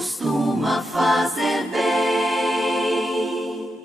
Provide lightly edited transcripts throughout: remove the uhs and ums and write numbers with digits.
costuma fazer bem.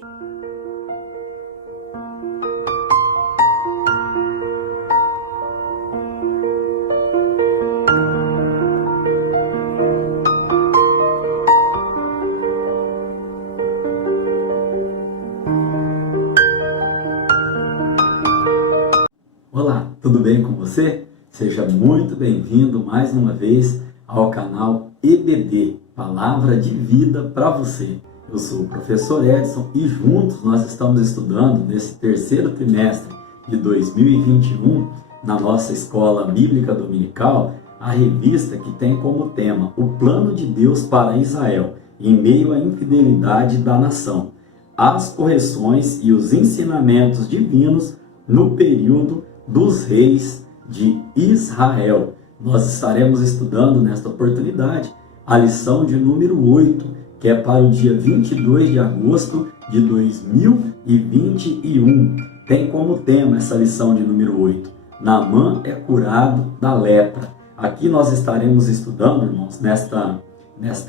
Olá, tudo bem com você? Seja muito bem-vindo mais uma vez ao canal EBD, Palavra de Vida para você. Eu sou o professor Edson e juntos nós estamos estudando nesse terceiro trimestre de 2021 na nossa Escola Bíblica Dominical a revista que tem como tema o plano de Deus para Israel em meio à infidelidade da nação, as correções e os ensinamentos divinos no período dos reis de Israel. Nós estaremos estudando nesta oportunidade a lição de número 8, que é para o dia 22 de agosto de 2021. Tem como tema essa lição de número 8, Naamã é curado da lepra. Aqui nós estaremos estudando, irmãos, nesta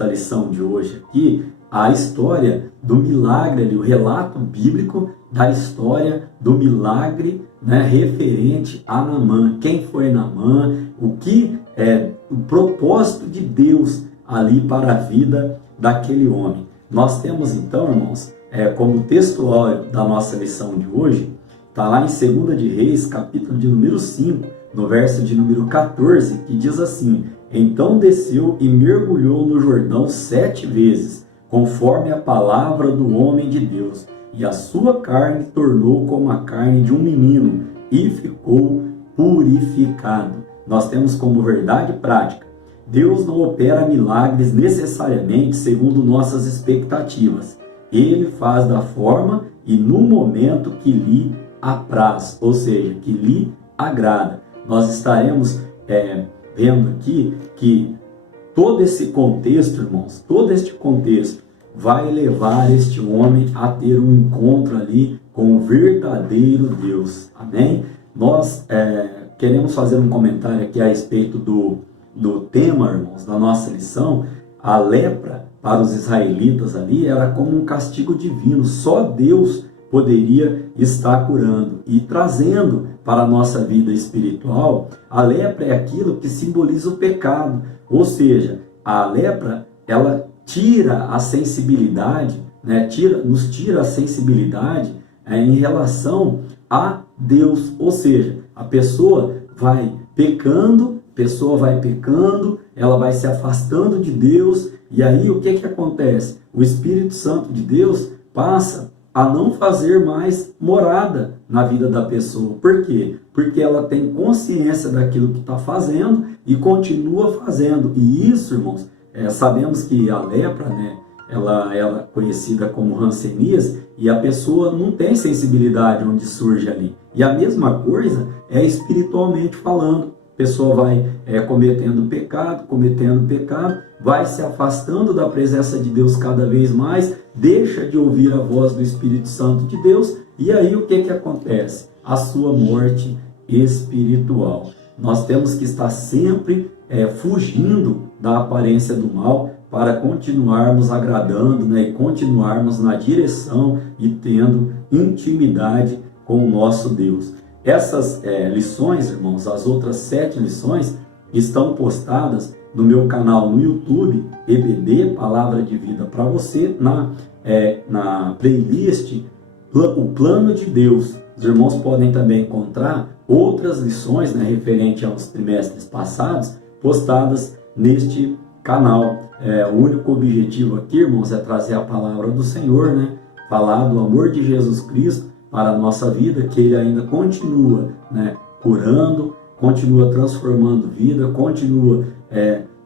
lição de hoje aqui, a história do milagre, o relato bíblico da história do milagre, referente a Naamã. Quem foi Naamã? O que é o propósito de Deus ali para a vida daquele homem? Nós temos então, irmãos, como textual da nossa lição de hoje, está lá em 2 de Reis, capítulo de número 5, no verso de número 14, que diz assim: então desceu e mergulhou no Jordão 7 vezes, conforme a palavra do homem de Deus, e a sua carne tornou como a carne de um menino, e ficou purificado. Nós temos como verdade prática: Deus não opera milagres necessariamente segundo nossas expectativas. Ele faz da forma e no momento que lhe apraz, ou seja, que lhe agrada. Nós estaremos vendo aqui que todo esse contexto, irmãos, todo este contexto vai levar este homem a ter um encontro ali com o verdadeiro Deus. Amém? Nós queremos fazer um comentário aqui a respeito do tema, irmãos, da nossa lição. A lepra para os israelitas ali era como um castigo divino. Só Deus poderia estar curando e trazendo para a nossa vida espiritual. A lepra é aquilo que simboliza o pecado, ou seja, a lepra, ela tira a sensibilidade, nos tira a sensibilidade em relação a Deus, ou seja, a pessoa vai pecando, ela vai se afastando de Deus, e aí o que acontece? O Espírito Santo de Deus passa a não fazer mais morada na vida da pessoa. Por quê? Porque ela tem consciência daquilo que está fazendo e continua fazendo. E isso, irmãos, sabemos que a lepra, ela é conhecida como hanseníase, e a pessoa não tem sensibilidade onde surge ali. E a mesma coisa é espiritualmente falando. A pessoa vai cometendo pecado, vai se afastando da presença de Deus cada vez mais, deixa de ouvir a voz do Espírito Santo de Deus, e aí o que acontece? A sua morte espiritual. Nós temos que estar sempre fugindo da aparência do mal para continuarmos agradando, e continuarmos na direção e tendo intimidade com o nosso Deus. Essas lições, irmãos, as outras 7 lições, estão postadas no meu canal no YouTube, EBD, Palavra de Vida para você, na playlist O Plano de Deus. Os irmãos podem também encontrar outras lições referente aos trimestres passados, postadas neste canal. O único objetivo aqui, irmãos, é trazer a palavra do Senhor, falar do amor de Jesus Cristo para a nossa vida, que Ele ainda continua curando, continua transformando vida, continua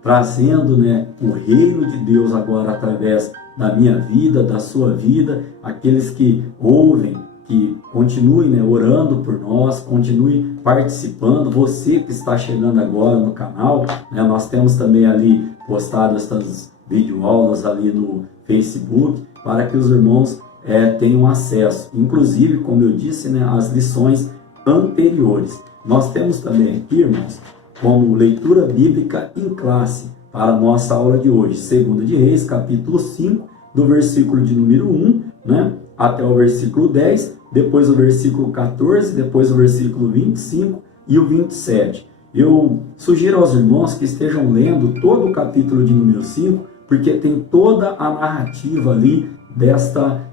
trazendo o reino de Deus agora através da minha vida, da sua vida. Aqueles que ouvem, que continuem orando por nós, continue participando. Você que está chegando agora no canal, nós temos também ali postado essas videoaulas ali no Facebook, para que os irmãos tenham acesso, inclusive, como eu disse, as lições anteriores. Nós temos também aqui, irmãos, como leitura bíblica em classe para a nossa aula de hoje. 2 de Reis, capítulo 5, do versículo de número 1, né, até o versículo 10, depois o versículo 14, depois o versículo 25 e o 27. Eu sugiro aos irmãos que estejam lendo todo o capítulo de número 5, porque tem toda a narrativa ali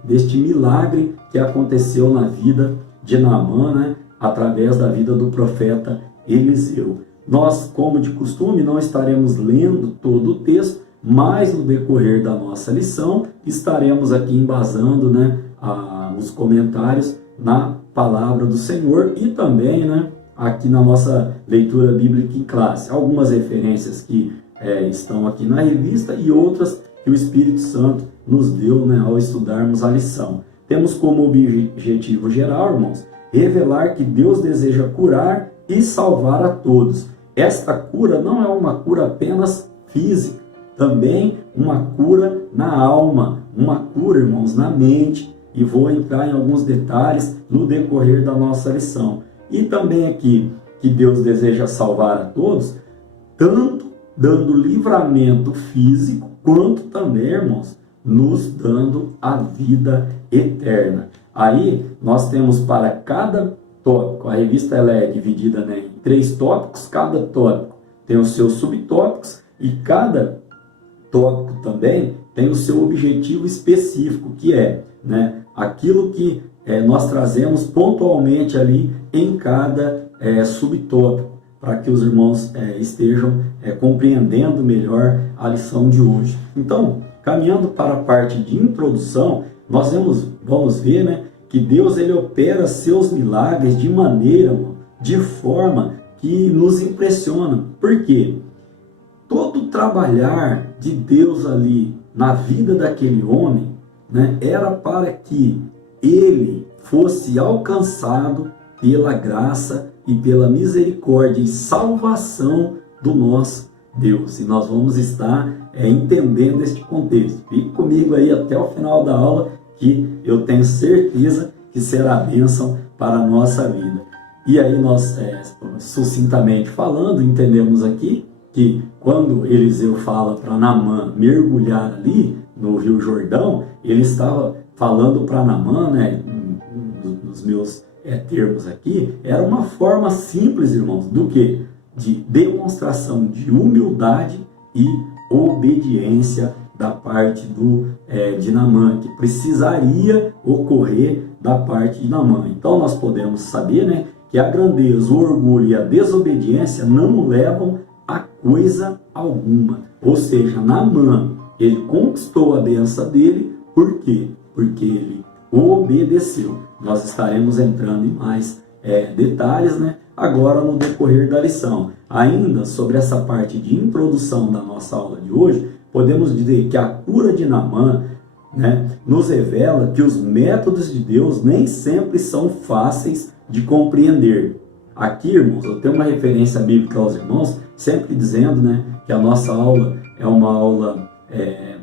deste milagre que aconteceu na vida de Naamã, né, através da vida do profeta Eliseu. Nós, como de costume, não estaremos lendo todo o texto, mas no decorrer da nossa lição estaremos aqui embasando, né, os comentários na palavra do Senhor e também, né, aqui na nossa leitura bíblica em classe. Algumas referências que estão aqui na revista e outras que o Espírito Santo nos deu, né, ao estudarmos a lição. Temos como objetivo geral, irmãos, revelar que Deus deseja curar e salvar a todos. Esta cura não é uma cura apenas física, também uma cura na alma, uma cura, irmãos, na mente. E vou entrar em alguns detalhes no decorrer da nossa lição. E também aqui, que Deus deseja salvar a todos, tanto dando livramento físico, quanto também, irmãos, nos dando a vida eterna. Aí, nós temos para cada tópico, a revista ela é dividida, né, em 3 tópicos, cada tópico tem os seus subtópicos e cada tópico também tem o seu objetivo específico, que é, né, aquilo que nós trazemos pontualmente ali em cada subtópico, para que os irmãos estejam compreendendo melhor a lição de hoje. Então, caminhando para a parte de introdução, nós vamos ver, né, que Deus ele opera seus milagres de maneira, de forma que nos impressiona. Por quê? Todo o trabalhar de Deus ali na vida daquele homem, né, era para que ele fosse alcançado pela graça e pela misericórdia e salvação do nosso Deus. E nós vamos estar entendendo este contexto. Fique comigo aí até o final da aula, que eu tenho certeza que será bênção para a nossa vida. E aí nós, sucintamente falando, entendemos aqui que quando Eliseu fala para Naamã mergulhar ali no Rio Jordão, ele estava falando para Naamã, né, nos meus termos aqui, era uma forma simples, irmãos, do que? De demonstração de humildade e obediência da parte de Naamã, que precisaria ocorrer da parte de Naamã. Então nós podemos saber, né, que a grandeza, o orgulho e a desobediência não levam a coisa alguma. Ou seja, Naamã, ele conquistou a bênção dele, por quê? Porque ele obedeceu. Nós estaremos entrando em mais detalhes, né, agora no decorrer da lição. Ainda sobre essa parte de introdução da nossa aula de hoje, podemos dizer que a cura de Naamã, né, nos revela que os métodos de Deus nem sempre são fáceis de compreender. Aqui, irmãos, eu tenho uma referência bíblica aos irmãos, sempre dizendo, né, que a nossa aula é uma aula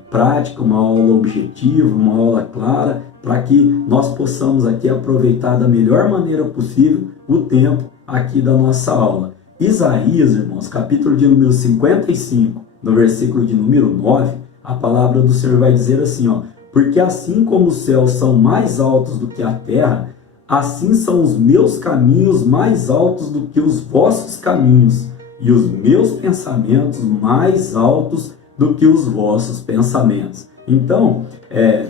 prática, uma aula objetiva, uma aula clara, para que nós possamos aqui aproveitar da melhor maneira possível o tempo aqui da nossa aula. Isaías, irmãos, capítulo de número 55, no versículo de número 9, a palavra do Senhor vai dizer assim, ó: porque assim como os céus são mais altos do que a terra, assim são os meus caminhos mais altos do que os vossos caminhos, e os meus pensamentos mais altos do que os vossos pensamentos. Então,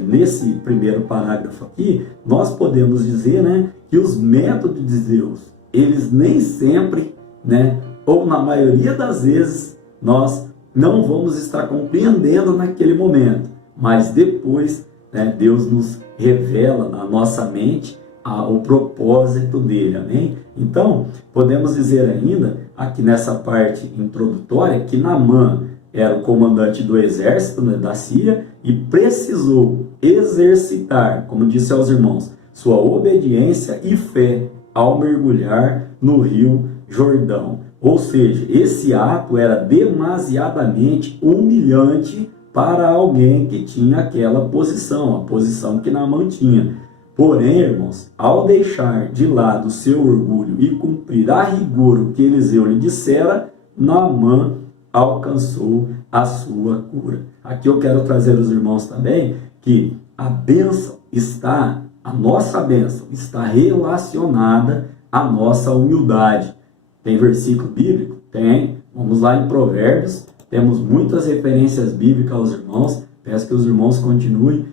nesse primeiro parágrafo aqui, nós podemos dizer, né, que os métodos de Deus, eles nem sempre, né, ou na maioria das vezes, nós não vamos estar compreendendo naquele momento, mas depois, né, Deus nos revela na nossa mente o propósito dele, amém? Então, podemos dizer ainda, aqui nessa parte introdutória, que Naamã era o comandante do exército, né, da Síria, e precisou exercitar, como disse aos irmãos, sua obediência e fé ao mergulhar no Rio Jordão. Ou seja, esse ato era demasiadamente humilhante para alguém que tinha aquela posição, a posição que Naamã tinha. Porém, irmãos, ao deixar de lado seu orgulho e cumprir a rigor o que Eliseu lhe dissera, Naamã alcançou a sua cura. Aqui eu quero trazer aos irmãos também que a bênção está, a nossa bênção está relacionada à nossa humildade. Tem versículo bíblico? Tem. Vamos lá em Provérbios. Temos muitas referências bíblicas aos irmãos. Peço que os irmãos continuem,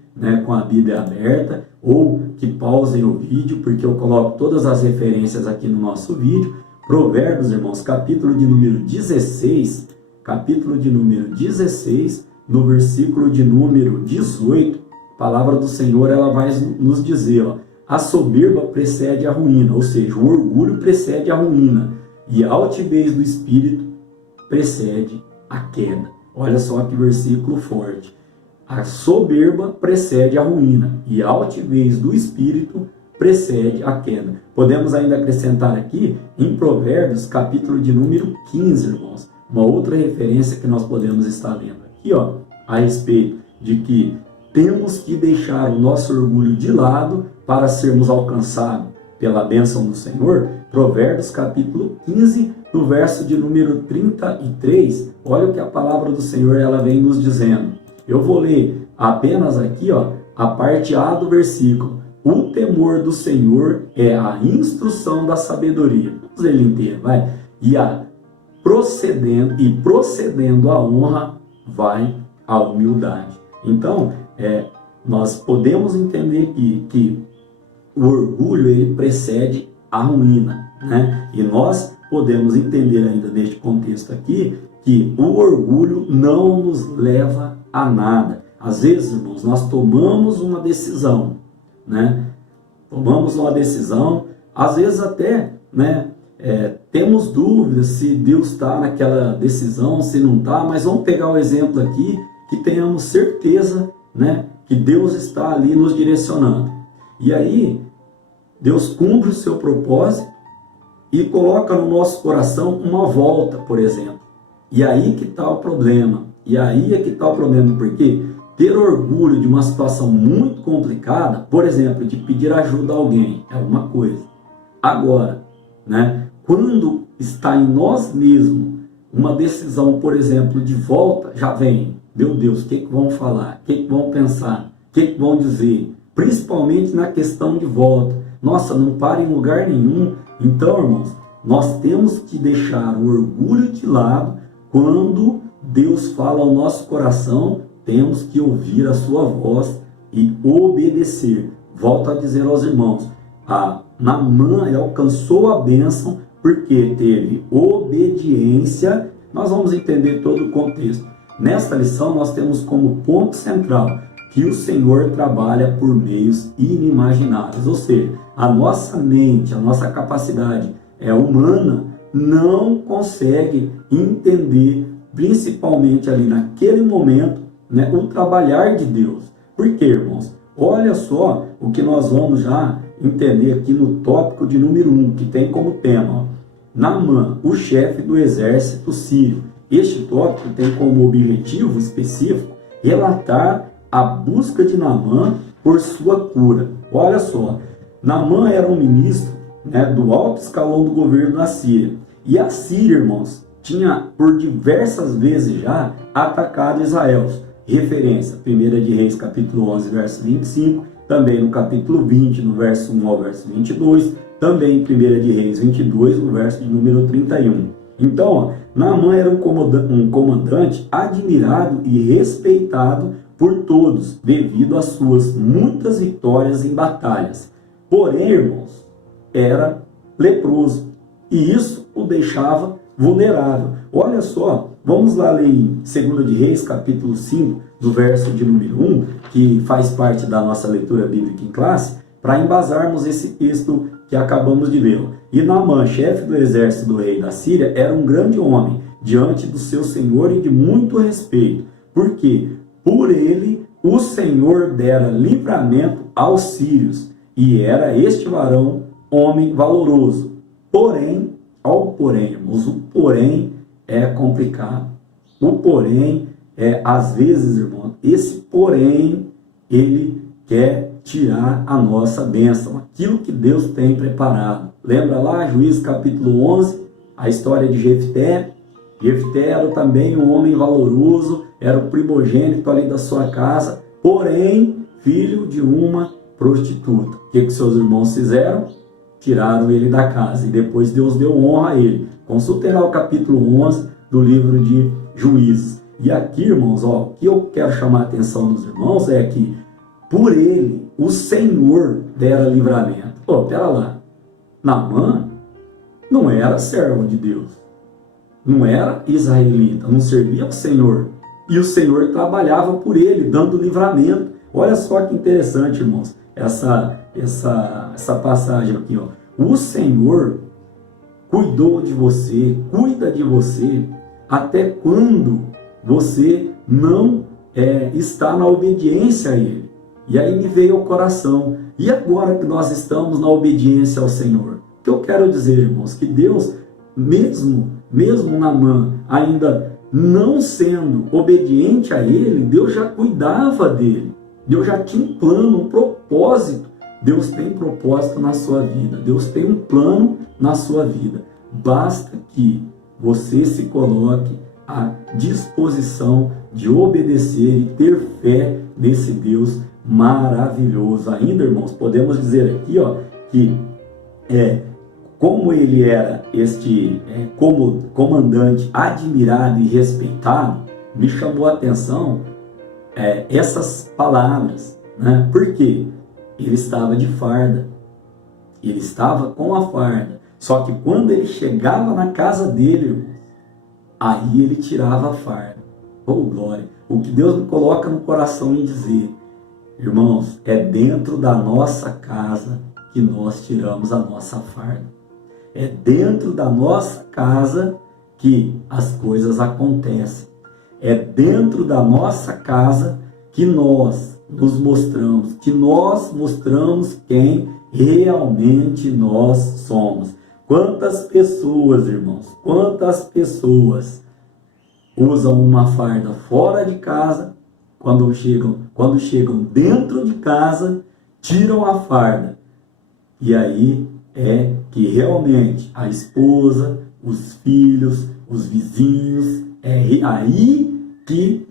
com a Bíblia aberta, ou que pausem o vídeo, porque eu coloco todas as referências aqui no nosso vídeo. Provérbios, irmãos, capítulo de número 16, no versículo de número 18, a palavra do Senhor ela vai nos dizer, a soberba precede a ruína, ou seja, o orgulho precede a ruína, e a altivez do espírito precede a queda. Olha só que versículo forte. A soberba precede a ruína, e a altivez do espírito precede a queda. Podemos ainda acrescentar aqui, em Provérbios, capítulo de número 15, irmãos, uma outra referência que nós podemos estar lendo aqui, a respeito de que temos que deixar o nosso orgulho de lado para sermos alcançados pela bênção do Senhor. Provérbios, capítulo 15, no verso de número 33, olha o que a palavra do Senhor ela vem nos dizendo. Eu vou ler apenas aqui, a parte A do versículo. O temor do Senhor é a instrução da sabedoria. Vamos ler ele inteiro, vai. Procedendo a honra, vai a humildade. Então, nós podemos entender que o orgulho ele precede a ruína, E nós podemos entender ainda neste contexto aqui que o orgulho não nos leva a nada. Às vezes, irmãos, nós tomamos uma decisão, Tomamos uma decisão, às vezes até, temos dúvidas se Deus está naquela decisão, se não está, mas vamos pegar o exemplo aqui, que tenhamos certeza, que Deus está ali nos direcionando. E aí, Deus cumpre o seu propósito e coloca no nosso coração uma volta, por exemplo. E aí que está o problema. Porque ter orgulho de uma situação muito complicada, por exemplo, de pedir ajuda a alguém, é uma coisa. Agora, quando está em nós mesmos uma decisão, por exemplo, de volta, já vem, meu Deus, o que vão falar? O que vão pensar? O que vão dizer? Principalmente na questão de volta. Nossa, não para em lugar nenhum. Então, irmãos, nós temos que deixar o orgulho de lado. Quando Deus fala ao nosso coração, temos que ouvir a sua voz e obedecer. Volto a dizer aos irmãos, Naamã alcançou a bênção porque teve obediência. Nós vamos entender todo o contexto. Nesta lição nós temos como ponto central que o Senhor trabalha por meios inimagináveis. Ou seja, a nossa mente, a nossa capacidade humana não consegue entender, principalmente ali naquele momento, o trabalhar de Deus. Por quê, irmãos? Olha só o que nós vamos já entender aqui no tópico de número 1, que tem como tema, Naamã, o chefe do exército sírio. Este tópico tem como objetivo específico relatar a busca de Naamã por sua cura. Olha só, Naamã era um ministro do alto escalão do governo da Síria. E a Síria, irmãos, tinha por diversas vezes já atacado Israel. Referência, 1 de Reis, capítulo 11, verso 25, também no capítulo 20, no verso 1 ao verso 22, também em 1 de Reis 22, no verso de número 31. Então, Naamã era um comandante admirado e respeitado por todos, devido às suas muitas vitórias em batalhas. Porém, irmãos, era leproso, e isso o deixava vulnerável. Olha só, vamos lá ler em 2 de Reis, capítulo 5, do verso de número 1, que faz parte da nossa leitura bíblica em classe, para embasarmos esse texto que acabamos de ler. E Naamã, chefe do exército do rei da Síria, era um grande homem diante do seu senhor e de muito respeito, porque por ele o Senhor dera livramento aos sírios, e era este varão homem valoroso. Porém, irmãos, o porém é complicado. O porém às vezes, irmão, esse porém, ele quer tirar a nossa bênção, aquilo que Deus tem preparado. Lembra lá, Juízes capítulo 11, a história de Jefté, Jefté era também um homem valoroso, era o primogênito ali da sua casa, porém, filho de uma prostituta. O que seus irmãos fizeram? Tiraram ele da casa, e depois Deus deu honra a ele. Consultem lá o capítulo 11 do livro de Juízes. E aqui, irmãos, o que eu quero chamar a atenção dos irmãos é que, por ele, o Senhor dera livramento. Pera lá, Naamã não era servo de Deus, não era israelita, não servia ao Senhor, e o Senhor trabalhava por ele, dando livramento. Olha só que interessante, irmãos, essa passagem aqui, O Senhor cuidou de você, cuida de você, até quando você não está na obediência a Ele. E aí me veio ao coração, e agora que nós estamos na obediência ao Senhor? O que eu quero dizer, irmãos, que Deus, mesmo Naamã ainda não sendo obediente a Ele, Deus já cuidava dele. Deus já tinha um plano, um propósito. Deus tem propósito na sua vida. Deus tem um plano na sua vida. Basta que você se coloque à disposição de obedecer e ter fé nesse Deus maravilhoso. Ainda, irmãos, podemos dizer aqui, que como ele era como comandante admirado e respeitado, me chamou a atenção essas palavras, né? Por quê? Ele estava de farda, ele estava com a farda, só que quando ele chegava na casa dele, irmãos, aí ele tirava a farda. Oh, glória! O que Deus me coloca no coração em dizer, irmãos, é dentro da nossa casa que nós tiramos a nossa farda. É dentro da nossa casa que as coisas acontecem. É dentro da nossa casa que nós nos mostramos, que nós mostramos quem realmente nós somos. Quantas pessoas, irmãos, quantas pessoas usam uma farda fora de casa, quando chegam dentro de casa, tiram a farda. E aí é que realmente a esposa, os filhos, os vizinhos, é aí que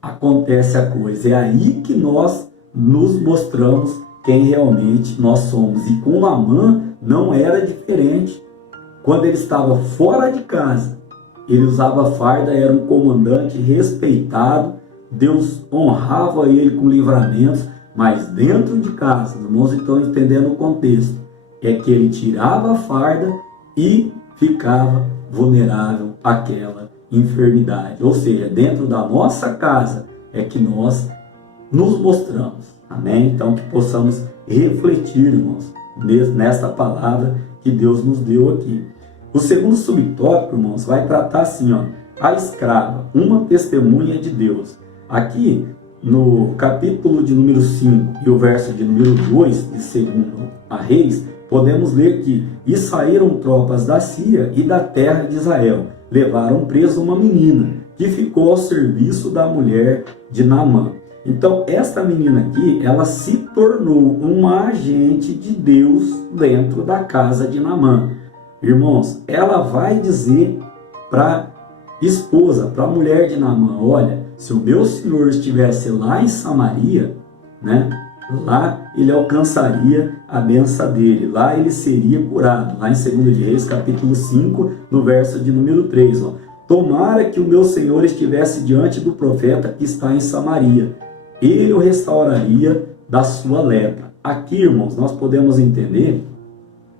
acontece a coisa, é aí que nós nos mostramos quem realmente nós somos. E com Naamã não era diferente. Quando ele estava fora de casa, ele usava farda, era um comandante respeitado, Deus honrava ele com livramentos, mas dentro de casa, os irmãos estão entendendo o contexto, é que ele tirava a farda e ficava vulnerável àquela enfermidade. Ou seja, dentro da nossa casa é que nós nos mostramos. Amém? Então que possamos refletir, irmãos, nesta palavra que Deus nos deu aqui. O segundo subtópico, irmãos, vai tratar assim, a escrava, uma testemunha de Deus. Aqui, no capítulo de número 5 e o verso de número 2 de 2 a Reis, podemos ler que e saíram tropas da Síria e da terra de Israel, levaram preso uma menina, que ficou ao serviço da mulher de Naamã. Então, esta menina aqui, ela se tornou uma agente de Deus dentro da casa de Naamã. Irmãos, ela vai dizer para a esposa, para a mulher de Naamã, olha, se o meu senhor estivesse lá em Samaria, né, lá ele alcançaria a bênção dele, lá ele seria curado. Lá em 2 de Reis, capítulo 5, no verso de número 3, tomara que o meu senhor estivesse diante do profeta que está em Samaria, ele o restauraria da sua lepra. Aqui, irmãos, nós podemos entender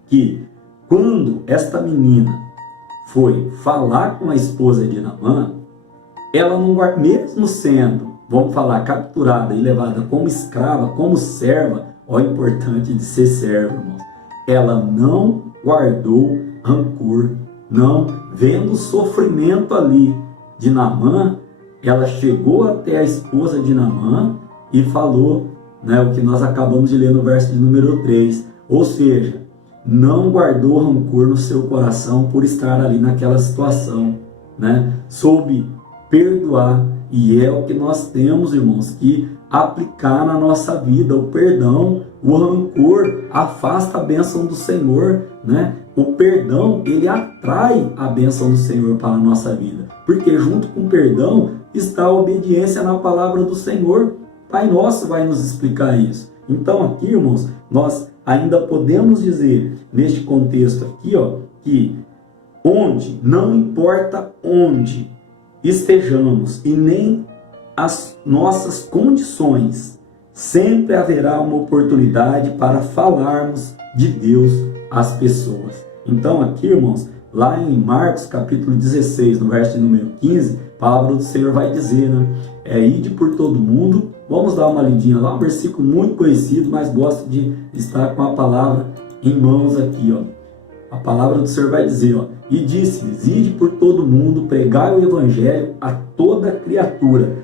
que quando esta menina foi falar com a esposa de Naamã, ela não, mesmo sendo, vamos falar, capturada e levada como escrava, como serva, olha o importante de ser serva, irmãos, ela não guardou rancor, não, vendo o sofrimento ali de Naamã, ela chegou até a esposa de Naamã e falou, né, o que nós acabamos de ler no verso de número 3, ou seja, não guardou rancor no seu coração por estar ali naquela situação, né, soube perdoar. E é o que nós temos, irmãos, que aplicar na nossa vida. O perdão, o rancor afasta a bênção do Senhor, né? o perdão, ele atrai a bênção do Senhor para a nossa vida. Porque junto com o perdão está a obediência na palavra do Senhor. Pai Nosso vai nos explicar isso. Então aqui, irmãos, nós ainda podemos dizer, neste contexto aqui, que onde, não importa onde estejamos e nem as nossas condições, sempre haverá uma oportunidade para falarmos de Deus às pessoas. Então aqui, irmãos, lá em Marcos capítulo 16, no verso de número 15, a palavra do Senhor vai dizer, ide por todo mundo. Vamos dar uma lidinha lá, um versículo muito conhecido, mas gosto de estar com a palavra em mãos aqui, A palavra do Senhor vai dizer, e disse-lhes, ide por todo mundo, pregai o evangelho a toda criatura.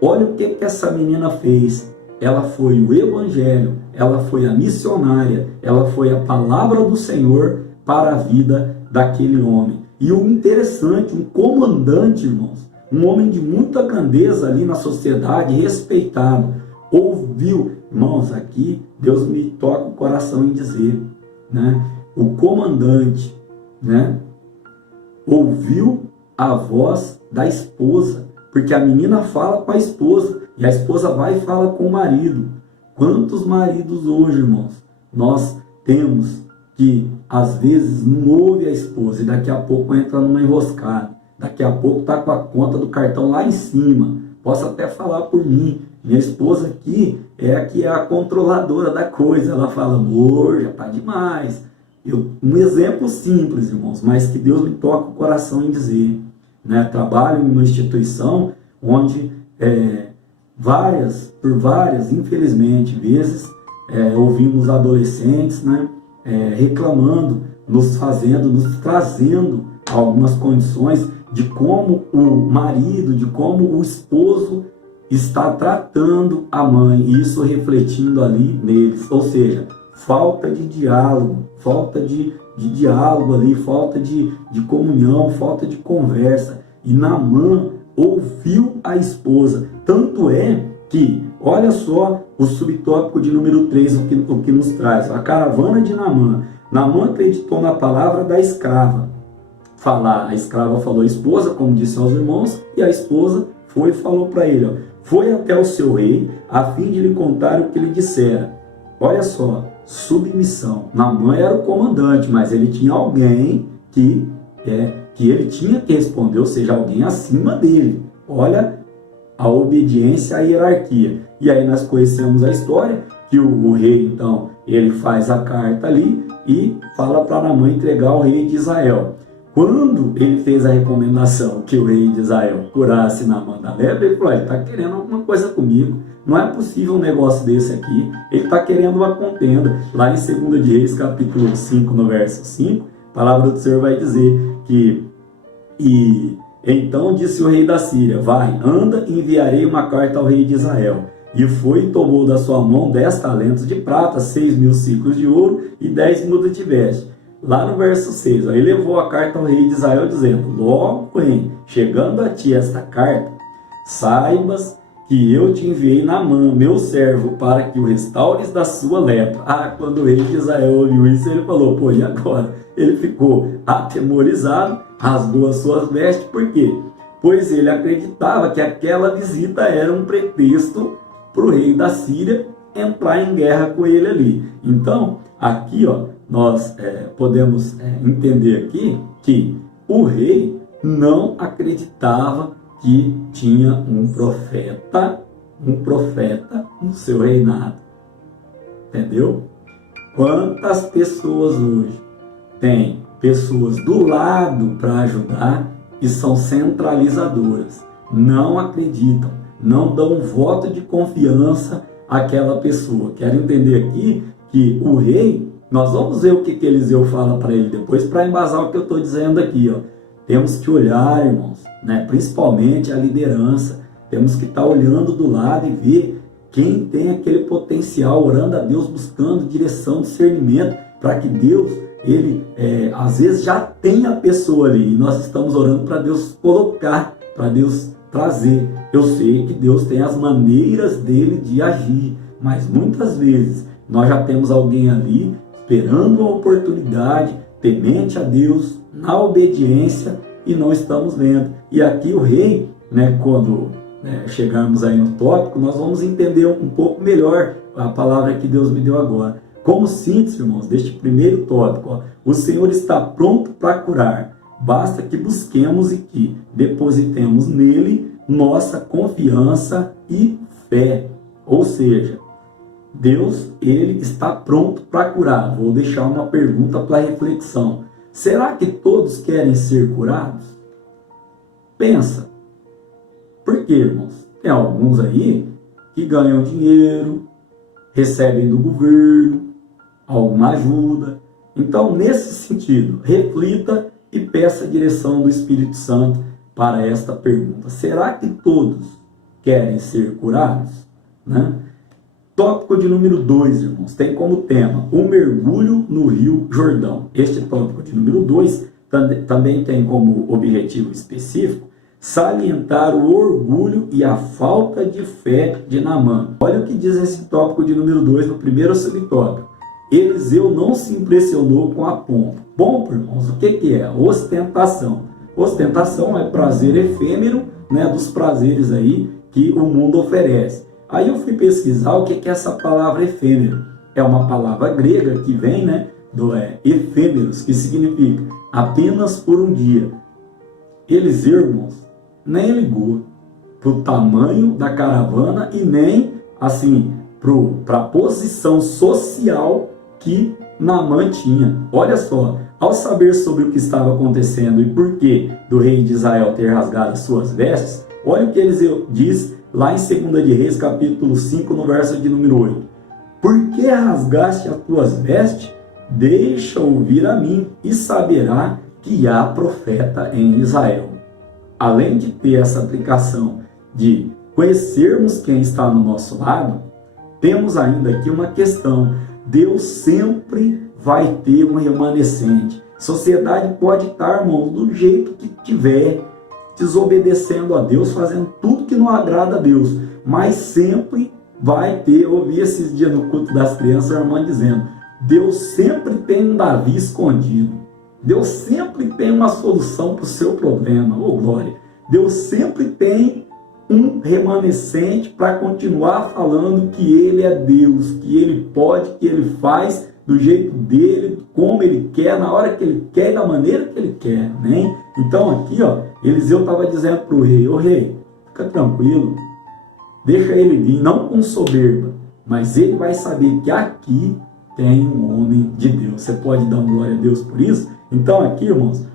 Olha o que essa menina fez. Ela foi o evangelho, ela foi a missionária, ela foi a palavra do Senhor para a vida daquele homem. E o interessante, um comandante, irmãos, um homem de muita grandeza ali na sociedade, respeitado, ouviu, irmãos, aqui Deus me toca o coração em dizer, o comandante, ouviu a voz da esposa, porque a menina fala com a esposa, e a esposa vai e fala com o marido. Quantos maridos hoje, irmãos, nós temos que, às vezes, não ouve a esposa, e daqui a pouco entra numa enroscada, daqui a pouco está com a conta do cartão lá em cima. Posso até falar por mim, minha esposa aqui é a que é a controladora da coisa, ela fala, amor, já está demais. Um exemplo simples, irmãos, mas que Deus me toca o coração em dizer. Trabalho em uma instituição onde por várias, infelizmente, vezes ouvimos adolescentes reclamando, nos trazendo algumas condições de como o marido, de como o esposo está tratando a mãe, e isso refletindo ali neles, ou seja, falta de diálogo, falta de diálogo ali, falta de comunhão, falta de conversa. E Naamã ouviu a esposa. Tanto é que, olha só o subtópico de número 3, o que nos traz. A caravana de Naamã. Naamã acreditou na palavra da escrava. A escrava falou à esposa, como disse aos irmãos, e a esposa foi e falou para ele, foi até o seu rei, a fim de lhe contar o que lhe dissera. Olha só, submissão. Naamã era o comandante, mas ele tinha alguém que ele tinha que responder, ou seja, alguém acima dele. Olha a obediência à hierarquia. E aí nós conhecemos a história, que o rei, então, ele faz a carta ali e fala para Naamã entregar ao rei de Israel. Quando ele fez a recomendação que o rei de Israel curasse Naamã da lepra, ele falou, ele está querendo alguma coisa comigo. Não é possível um negócio desse aqui. Ele está querendo uma contenda. Lá em 2 de Reis, capítulo 5, no verso 5, a palavra do Senhor vai dizer que então disse o rei da Síria, vai, anda e enviarei uma carta ao rei de Israel. E foi e tomou da sua mão 10 talentos de prata, 6.000 ciclos de ouro e 10 mudas de veste. Lá no verso 6, ele levou a carta ao rei de Israel, dizendo, logo, porém, chegando a ti esta carta, saibas que eu te enviei Naamã, meu servo, para que o restaures da sua lepra. Quando o rei de Israel ouviu isso, ele falou, e agora? Ele ficou atemorizado, rasgou as suas vestes, por quê? Pois ele acreditava que aquela visita era um pretexto para o rei da Síria entrar em guerra com ele ali. Então, aqui nós podemos entender aqui que o rei não acreditava que tinha um profeta no seu reinado. Entendeu? Quantas pessoas hoje têm pessoas do lado para ajudar e são centralizadoras, não acreditam, não dão um voto de confiança àquela pessoa. Quero entender aqui que o rei, nós vamos ver o que Eliseu fala para ele depois, para embasar o que eu estou dizendo aqui. Temos que olhar, irmãos, principalmente a liderança, temos que estar olhando do lado e ver quem tem aquele potencial, orando a Deus, buscando direção, discernimento, para que Deus, ele às vezes já tem a pessoa ali, e nós estamos orando para Deus colocar, para Deus trazer. Eu sei que Deus tem as maneiras dele de agir, mas muitas vezes nós já temos alguém ali esperando a oportunidade, temente a Deus, na obediência, e não estamos vendo. E aqui o rei, quando chegarmos aí no tópico, nós vamos entender um pouco melhor a palavra que Deus me deu agora. Como síntese, irmãos, deste primeiro tópico, o Senhor está pronto para curar. Basta que busquemos e que depositemos nele nossa confiança e fé. Ou seja, Deus, ele está pronto para curar. Vou deixar uma pergunta para reflexão. Será que todos querem ser curados? Pensa. Por quê, irmãos? Tem alguns aí que ganham dinheiro, recebem do governo alguma ajuda. Então, nesse sentido, reflita e peça a direção do Espírito Santo para esta pergunta. Será que todos querem ser curados? Tópico de número 2, irmãos, tem como tema o mergulho no Rio Jordão. Este tópico de número 2 também tem como objetivo específico salientar o orgulho e a falta de fé de Naamã. Olha o que diz esse tópico de número 2 no primeiro subtópico. Eliseu não se impressionou com a pompa. Pompa, irmãos, o que é? Ostentação. Ostentação é prazer efêmero, dos prazeres aí que o mundo oferece. Aí eu fui pesquisar o que é essa palavra efêmero. É uma palavra grega que vem, do efêmeros, que significa apenas por um dia. Eliseu, irmãos, nem ligou para o tamanho da caravana e nem, assim, para a posição social que Naamã tinha. Olha só, ao saber sobre o que estava acontecendo e por que do rei de Israel ter rasgado as suas vestes, olha o que Eliseu diz lá em 2 de Reis, capítulo 5, no verso de número 8. Por que rasgaste as tuas vestes? Deixa ouvir a mim e saberá que há profeta em Israel. Além de ter essa aplicação de conhecermos quem está no nosso lado, temos ainda aqui uma questão. Deus sempre vai ter um remanescente. Sociedade pode estar, irmão, do jeito que tiver, desobedecendo a Deus, fazendo tudo que não agrada a Deus, mas sempre vai ter. Eu ouvi esses dias no culto das crianças a irmã dizendo: Deus sempre tem um Davi escondido, Deus sempre tem uma solução para o seu problema. Oh glória! Deus sempre tem um remanescente para continuar falando que Ele é Deus, que Ele pode, que Ele faz do jeito dele, como Ele quer, na hora que Ele quer e da maneira que Ele quer, Então aqui, Eliseu estava dizendo para o rei: ô rei, fica tranquilo, deixa ele vir, não com soberba, mas ele vai saber que aqui tem um homem de Deus. Você pode dar uma glória a Deus por isso? Então aqui, irmãos,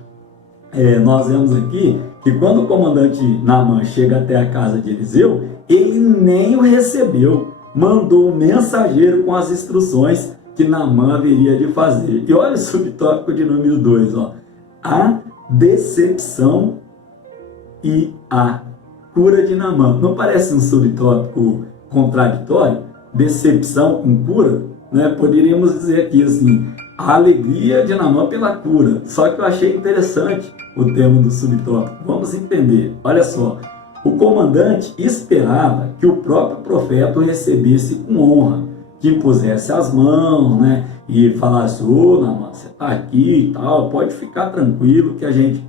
nós vemos aqui que quando o comandante Naamã chega até a casa de Eliseu, ele nem o recebeu, mandou um mensageiro com as instruções que Naamã haveria de fazer. E olha o subtópico de número 2, a decepção e a cura de Naamã. Não parece um subtópico contraditório? Decepção com cura? Poderíamos dizer aqui assim, a alegria de Naamã pela cura. Só que eu achei interessante o tema do subtópico. Vamos entender. Olha só, o comandante esperava que o próprio profeta o recebesse com honra, que impusesse as mãos, e falasse: ô Naamã, você está aqui e tal, pode ficar tranquilo que a gente...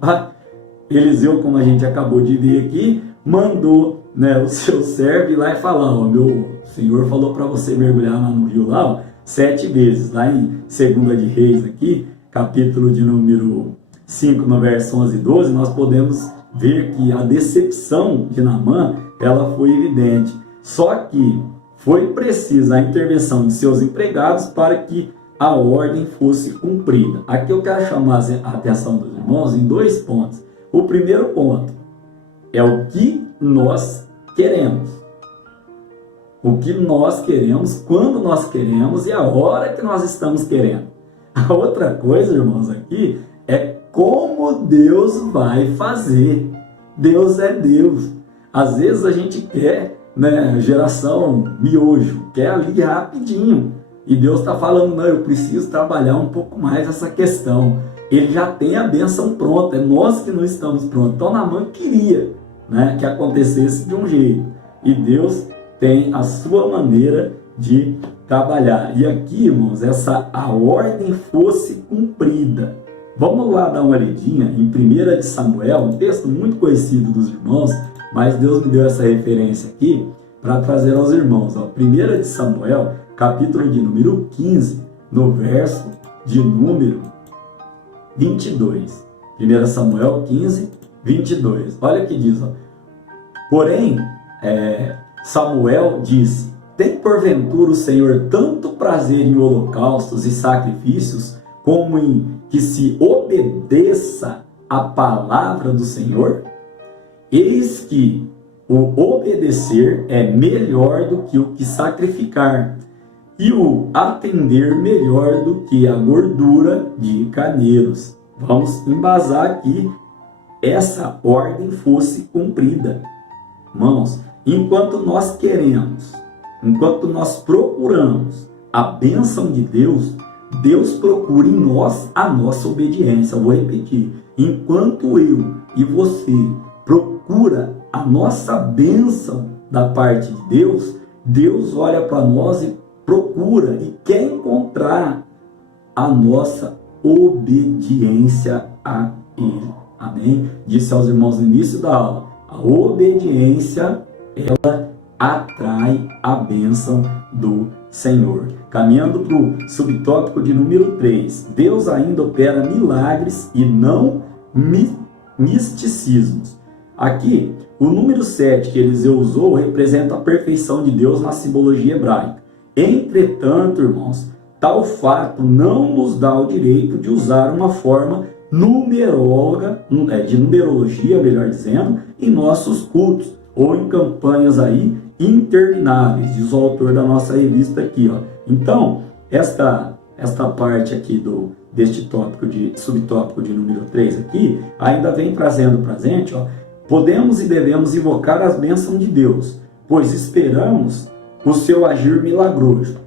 Eliseu, como a gente acabou de ver aqui, mandou o seu servo ir lá e falar: meu senhor falou para você mergulhar lá no rio lá, 7 vezes. Lá em 2 de Reis aqui, capítulo de número 5, no verso 11 e 12, nós podemos ver que a decepção de Naamã, ela foi evidente. Só que foi precisa a intervenção de seus empregados para que a ordem fosse cumprida. Aqui eu quero chamar a atenção dos irmãos em 2 pontos. O primeiro ponto é o que nós queremos. O que nós queremos, quando nós queremos e a hora que nós estamos querendo. A outra coisa, irmãos, aqui é como Deus vai fazer. Deus é Deus. Às vezes a gente quer, geração miojo, quer ali rapidinho. E Deus está falando: não, eu preciso trabalhar um pouco mais essa questão. Ele já tem a bênção pronta, é nós que não estamos prontos. Então Naamã queria que acontecesse de um jeito. E Deus tem a sua maneira de trabalhar. E aqui, irmãos, a ordem fosse cumprida. Vamos lá dar uma olhadinha em 1 de Samuel, um texto muito conhecido dos irmãos, mas Deus me deu essa referência aqui para trazer aos irmãos. 1 de Samuel, capítulo de número 15, no verso de número 22. 1 Samuel 15, 22. Olha o que diz. Porém, Samuel disse: tem porventura o Senhor tanto prazer em holocaustos e sacrifícios, como em que se obedeça a palavra do Senhor? Eis que o obedecer é melhor do que o que sacrificar, e o atender melhor do que a gordura de carneiros. Vamos embasar aqui, essa ordem fosse cumprida. Irmãos, enquanto nós queremos, enquanto nós procuramos a bênção de Deus, Deus procura em nós a nossa obediência. Eu vou repetir. Enquanto eu e você procura a nossa bênção da parte de Deus, Deus olha para nós e procura e quer encontrar a nossa obediência a Ele. Amém? Disse aos irmãos no início da aula, a obediência, ela atrai a bênção do Senhor. Caminhando para o subtópico de número 3. Deus ainda opera milagres e não misticismos. Aqui, o número 7 que Eliseu usou representa a perfeição de Deus na simbologia hebraica. Entretanto, irmãos, tal fato não nos dá o direito de usar uma forma de numerologia, melhor dizendo, em nossos cultos ou em campanhas aí intermináveis, diz o autor da nossa revista aqui, ó. Então, esta parte aqui deste subtópico de número 3 aqui, ainda vem trazendo para a gente, ó, podemos e devemos invocar as bênçãos de Deus, pois esperamos o seu agir milagroso.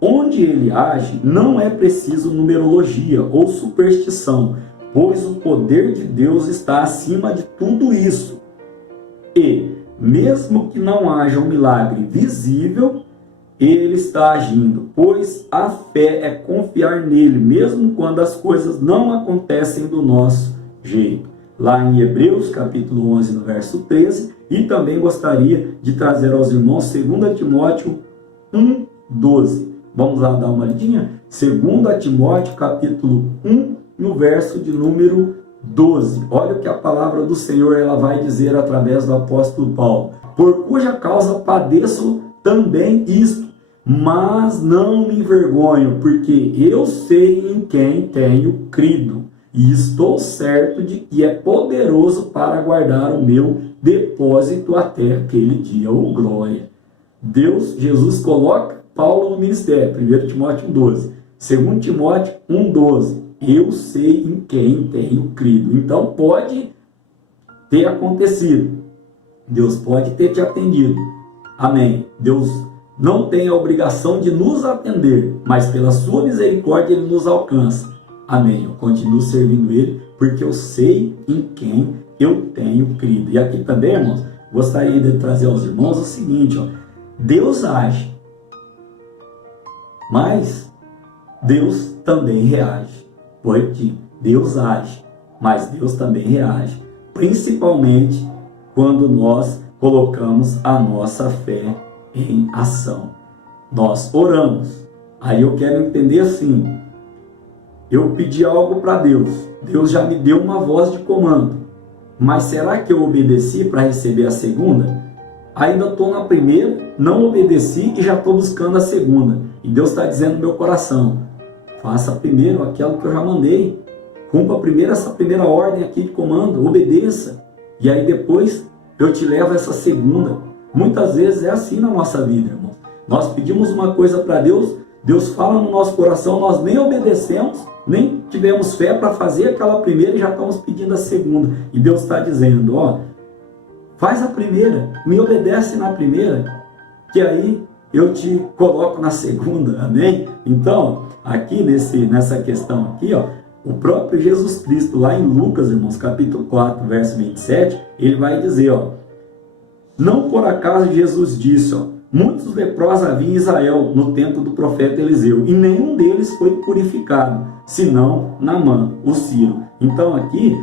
Onde ele age, não é preciso numerologia ou superstição, pois o poder de Deus está acima de tudo isso. E, mesmo que não haja um milagre visível, ele está agindo, pois a fé é confiar nele, mesmo quando as coisas não acontecem do nosso jeito. Lá em Hebreus, capítulo 11, no verso 13, e também gostaria de trazer aos irmãos 2 Timóteo 1, 12. Vamos lá dar uma olhadinha? 2 Timóteo, capítulo 1, no verso de número 12. Olha o que a palavra do Senhor ela vai dizer através do apóstolo Paulo. Por cuja causa padeço também isto, mas não me envergonho, porque eu sei em quem tenho crido, e estou certo de que é poderoso para guardar o meu depósito até aquele dia. Oh, glória! Deus, Jesus coloca Paulo no ministério, 1 Timóteo 12, 2 Timóteo 1,12. Eu sei em quem tenho crido. Então pode ter acontecido. Deus pode ter te atendido. Amém. Deus não tem a obrigação de nos atender, mas pela sua misericórdia Ele nos alcança. Amém. Eu continuo servindo Ele porque eu sei em quem eu tenho crido. E aqui também, irmãos, gostaria de trazer aos irmãos o seguinte, ó. Deus age, mas Deus também reage. Porque Deus age, mas Deus também reage, principalmente quando nós colocamos a nossa fé em ação. Nós oramos, aí eu quero entender assim, eu pedi algo para Deus, Deus já me deu uma voz de comando, mas será que eu obedeci para receber a segunda? Ainda estou na primeira, não obedeci e já estou buscando a segunda, e Deus está dizendo no meu coração, faça primeiro aquilo que eu já mandei. Cumpra primeiro essa primeira ordem aqui de comando. Obedeça. E aí depois eu te levo essa segunda. Muitas vezes é assim na nossa vida, irmão. Nós pedimos uma coisa para Deus, Deus fala no nosso coração, nós nem obedecemos, nem tivemos fé para fazer aquela primeira e já estamos pedindo a segunda. E Deus está dizendo, ó, faz a primeira, me obedece na primeira, que aí eu te coloco na segunda, amém? Então, aqui nessa questão aqui, ó, o próprio Jesus Cristo, lá em Lucas, irmãos, capítulo 4, verso 27, ele vai dizer, ó, não por acaso Jesus disse, ó, muitos leprosos havia em Israel no tempo do profeta Eliseu, e nenhum deles foi purificado, senão Naamã, o sírio. Então aqui,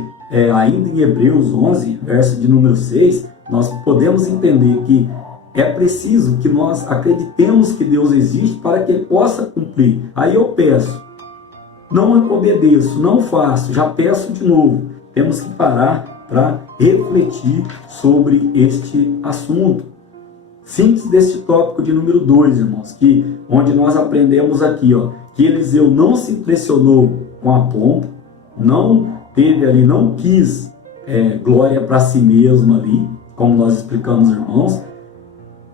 ainda em Hebreus 11, verso de número 6, nós podemos entender que é preciso que nós acreditemos que Deus existe para que Ele possa cumprir. Aí eu peço, não obedeço, não faço, já peço de novo. Temos que parar para refletir sobre este assunto. Síntese deste tópico de número 2, irmãos, onde nós aprendemos aqui, que Eliseu não se impressionou com a pompa, não teve ali, não quis glória para si mesmo ali, como nós explicamos, irmãos.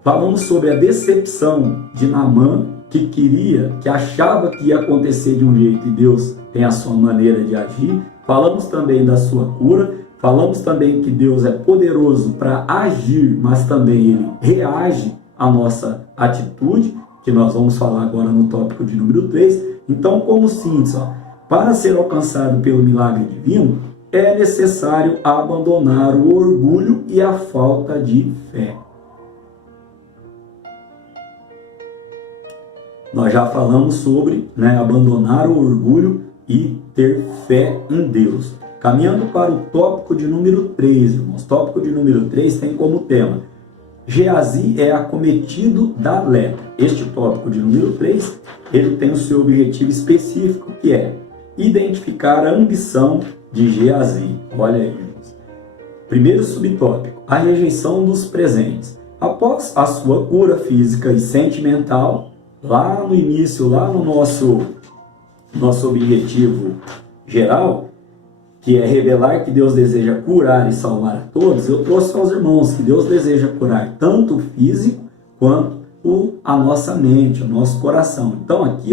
Falamos sobre a decepção de Naamã, que achava que ia acontecer de um jeito e Deus tem a sua maneira de agir. Falamos também da sua cura, falamos também que Deus é poderoso para agir, mas também Ele reage à nossa atitude, que nós vamos falar agora no tópico de número 3. Então, como síntese, para ser alcançado pelo milagre divino, é necessário abandonar o orgulho e a falta de fé. Nós já falamos sobre abandonar o orgulho e ter fé em Deus. Caminhando para o tópico de número 3, irmãos. Tópico de número 3 tem como tema: Geazi é acometido da lepra. Este tópico de número 3, ele tem o seu objetivo específico, que é identificar a ambição de Geazi. Olha aí, irmãos. Primeiro subtópico: a rejeição dos presentes. Após a sua cura física e sentimental, lá no início, lá no nosso objetivo geral, que é revelar que Deus deseja curar e salvar a todos, eu trouxe aos irmãos que Deus deseja curar tanto o físico quanto a nossa mente, o nosso coração. Então aqui,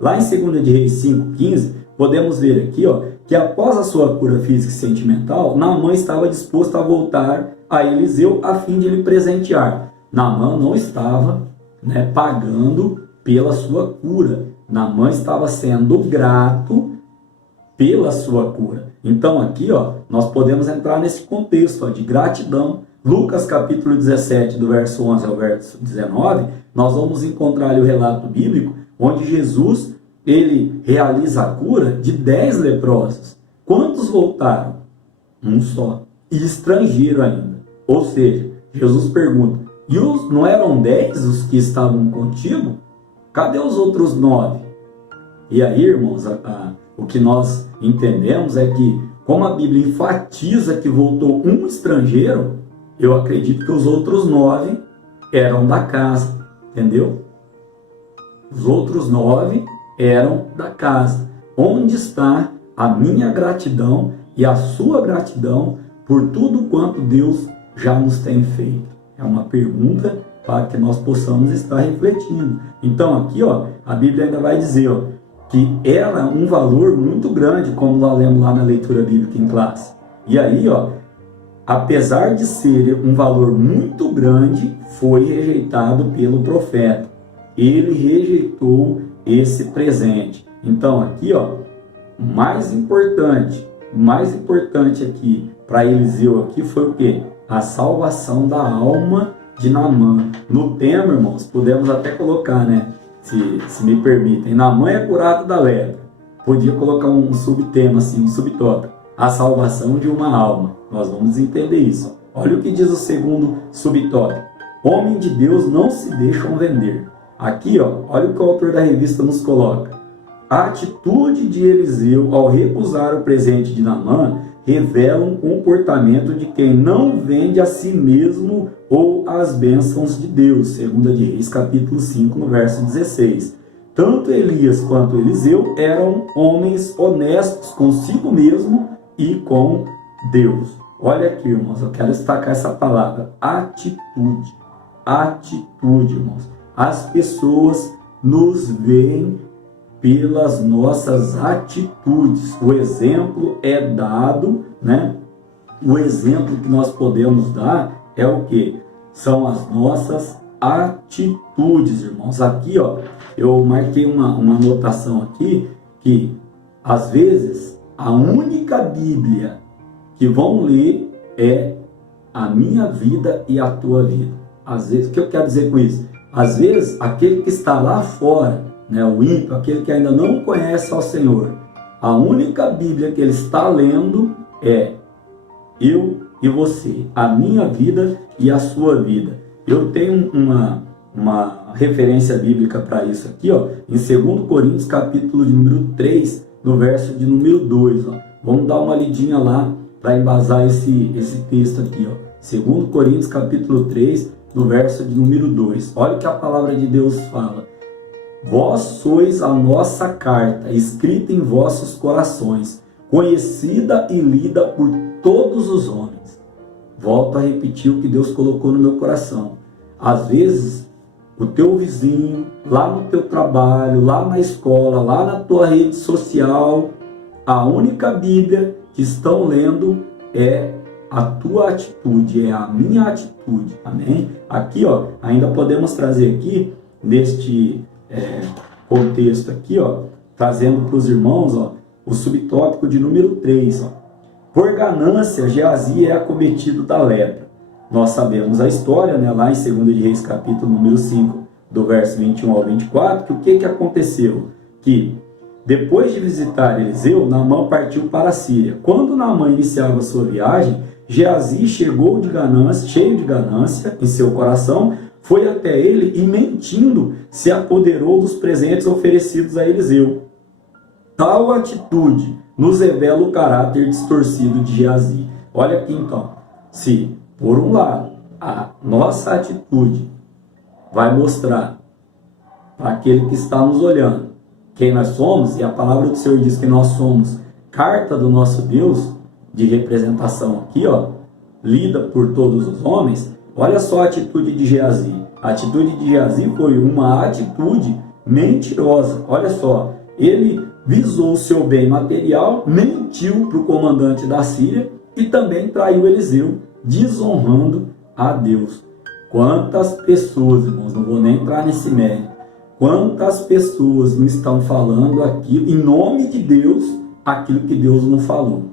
lá em 2 de Reis 5,15, podemos ver aqui, que após a sua cura física e sentimental, Naamã estava disposto a voltar a Eliseu a fim de lhe presentear. Naamã não estava pagando pela sua cura. Naamã estava sendo grato pela sua cura. Então aqui, nós podemos entrar nesse contexto de gratidão. Lucas capítulo 17, do verso 11 ao verso 19, nós vamos encontrar ali o relato bíblico, onde Jesus, ele realiza a cura de 10 leprosos. Quantos voltaram? Um só. E estrangeiro ainda. Ou seja, Jesus pergunta, não eram 10 os que estavam contigo? Cadê os outros 9? E aí, irmãos, o que nós entendemos é que, como a Bíblia enfatiza que voltou um estrangeiro, eu acredito que os outros 9 eram da casa, entendeu? Os outros 9 eram da casa. Onde está a minha gratidão e a sua gratidão por tudo quanto Deus já nos tem feito? É uma pergunta para que nós possamos estar refletindo. Então aqui, a Bíblia ainda vai dizer, que era um valor muito grande, como nós lemos lá na leitura bíblica em classe. E aí, apesar de ser um valor muito grande, foi rejeitado pelo profeta. Ele rejeitou esse presente. Então aqui, mais importante aqui para Eliseu aqui foi o quê? A salvação da alma de Naamã. No tema, irmãos, podemos até colocar, se me permitem, Naamã é curado da lepra. Podia colocar um subtema, assim, um subtópico: a salvação de uma alma. Nós vamos entender isso. Olha o que diz o segundo subtópico: homem de Deus não se deixam vender. Aqui, olha o que o autor da revista nos coloca: a atitude de Eliseu ao recusar o presente de Naamã revela um comportamento de quem não vende a si mesmo ou as bênçãos de Deus. 2 de Reis, capítulo 5, no verso 16. Tanto Elias quanto Eliseu eram homens honestos consigo mesmo e com Deus. Olha aqui, irmãos, eu quero destacar essa palavra: atitude. Atitude, irmãos. As pessoas nos veem pelas nossas atitudes. O exemplo é dado, O exemplo que nós podemos dar é o quê? São as nossas atitudes, irmãos. Aqui, eu marquei uma anotação aqui, que às vezes a única Bíblia que vão ler é a minha vida e a tua vida. Às vezes, o que eu quero dizer com isso? Às vezes, aquele que está lá fora, né, o ímpio, aquele que ainda não conhece ao Senhor, a única Bíblia que ele está lendo é eu e você, a minha vida e a sua vida. Eu tenho uma referência bíblica para isso aqui, ó, em 2 Coríntios, capítulo de número 3, no verso de número 2. Ó. Vamos dar uma lidinha lá para embasar esse texto aqui. Ó. 2 Coríntios, capítulo 3, no verso de número 2. Olha o que a palavra de Deus fala. Vós sois a nossa carta, escrita em vossos corações, conhecida e lida por todos os homens. Volto a repetir o que Deus colocou no meu coração. Às vezes, o teu vizinho, lá no teu trabalho, lá na escola, lá na tua rede social, a única Bíblia que estão lendo é a tua atitude, é a minha atitude, amém? Aqui, ó, ainda podemos trazer aqui, neste contexto aqui, ó, trazendo para os irmãos, ó, o subtópico de número 3, ó. Por ganância, Geazi é acometido da lepra. Nós sabemos a história, né, lá em 2 de Reis, capítulo número 5, do verso 21 ao 24, que o que aconteceu? Que depois de visitar Eliseu, Naamã partiu para a Síria. Quando Naamã iniciava sua viagem, Geazi chegou cheio de ganância em seu coração, foi até ele e, mentindo, se apoderou dos presentes oferecidos a Eliseu. Tal atitude nos revela o caráter distorcido de Geazi. Olha aqui então, se por um lado a nossa atitude vai mostrar para aquele que está nos olhando quem nós somos, e a palavra do Senhor diz que nós somos carta do nosso Deus, de representação aqui, ó, lida por todos os homens. Olha só a atitude de Geazi. A atitude de Geazi foi uma atitude mentirosa. Olha só, ele visou o seu bem material, mentiu para o comandante da Síria e também traiu Eliseu, desonrando a Deus. Quantas pessoas, irmãos, não vou nem entrar nesse mérito, quantas pessoas não estão falando aquilo, em nome de Deus, aquilo que Deus não falou.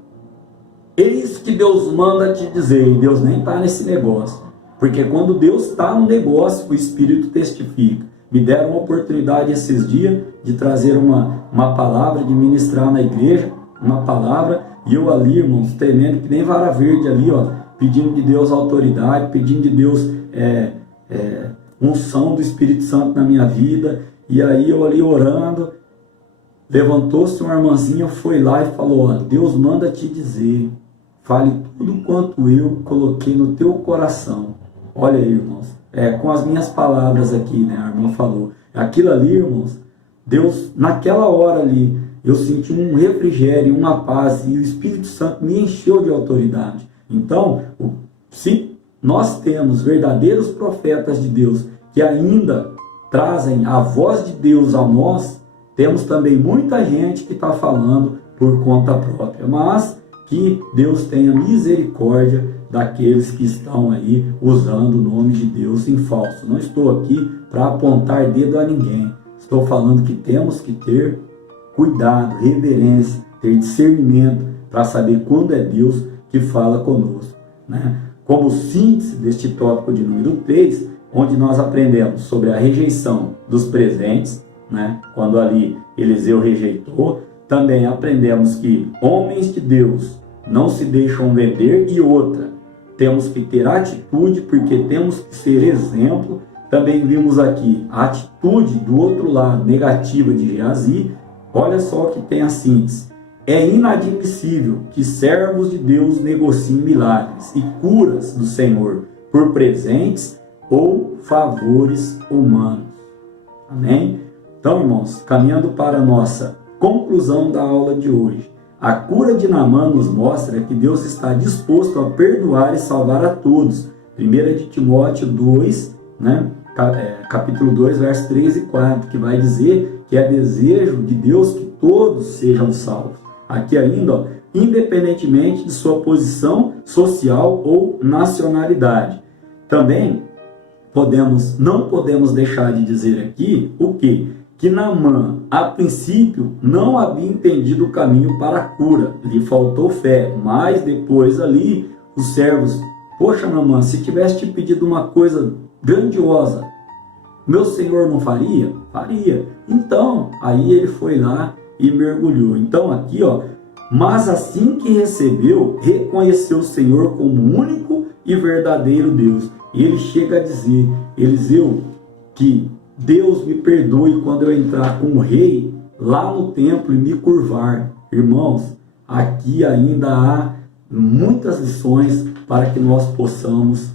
Eis que Deus manda te dizer, e Deus nem está nesse negócio. Porque quando Deus está no negócio, o Espírito testifica. Me deram uma oportunidade esses dias de trazer uma palavra, de ministrar na igreja, uma palavra, e eu ali, irmãos, temendo que nem vara verde ali, ó, pedindo de Deus autoridade, pedindo de Deus unção do Espírito Santo na minha vida, e aí eu ali orando, levantou-se uma irmãzinha, foi lá e falou, ó, Deus manda te dizer, fale tudo quanto eu coloquei no teu coração. Olha aí, irmãos, com as minhas palavras aqui, né, a irmã falou, aquilo ali, irmãos, Deus, naquela hora ali, eu senti um refrigério, uma paz, e o Espírito Santo me encheu de autoridade. Então, se nós temos verdadeiros profetas de Deus, que ainda trazem a voz de Deus a nós, temos também muita gente que está falando por conta própria, mas que Deus tenha misericórdia daqueles que estão aí usando o nome de Deus em falso. Não estou aqui para apontar dedo a ninguém, estou falando que temos que ter cuidado, reverência, ter discernimento para saber quando é Deus que fala conosco, né? Como síntese deste tópico de número 3, onde nós aprendemos sobre a rejeição dos presentes, né? Quando ali Eliseu rejeitou, também aprendemos que homens de Deus não se deixam vender, e outra, temos que ter atitude, porque temos que ser exemplo. Também vimos aqui a atitude do outro lado, negativa de Geazi. Olha só que tem a síntese. É inadmissível que servos de Deus negociem milagres e curas do Senhor por presentes ou favores humanos. Amém? Então, irmãos, caminhando para a nossa conclusão da aula de hoje, a cura de Naamã nos mostra que Deus está disposto a perdoar e salvar a todos. 1 de Timóteo 2, né? Capítulo 2, versos 3 e 4, que vai dizer que é desejo de Deus que todos sejam salvos. Aqui ainda, ó, independentemente de sua posição social ou nacionalidade. Também não podemos deixar de dizer aqui o quê? Que Naamã, a princípio, não havia entendido o caminho para a cura, lhe faltou fé, mas depois ali, os servos, poxa Naamã, se tivesse te pedido uma coisa grandiosa, meu senhor não faria? Faria. Então, aí ele foi lá e mergulhou. Então aqui, ó, mas assim que recebeu, reconheceu o Senhor como único e verdadeiro Deus. E ele chega a dizer, Eliseu, que Deus me perdoe quando eu entrar com o rei lá no templo e me curvar. Irmãos, aqui ainda há muitas lições para que nós possamos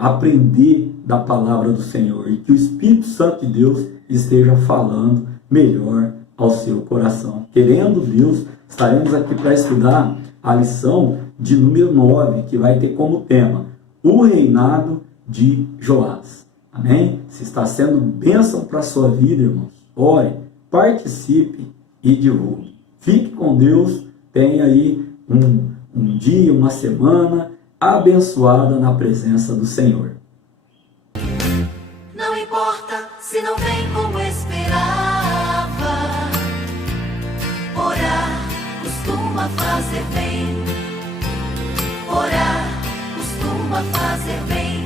aprender da palavra do Senhor e que o Espírito Santo de Deus esteja falando melhor ao seu coração. Querendo Deus, estaremos aqui para estudar a lição de número 9, que vai ter como tema o reinado de Joás. Amém? Se está sendo bênção para a sua vida, irmãos, ore, participe e divulgue. Fique com Deus, tenha aí um dia, uma semana abençoada na presença do Senhor. Não importa se não vem como esperava, orar costuma fazer bem, orar costuma fazer bem.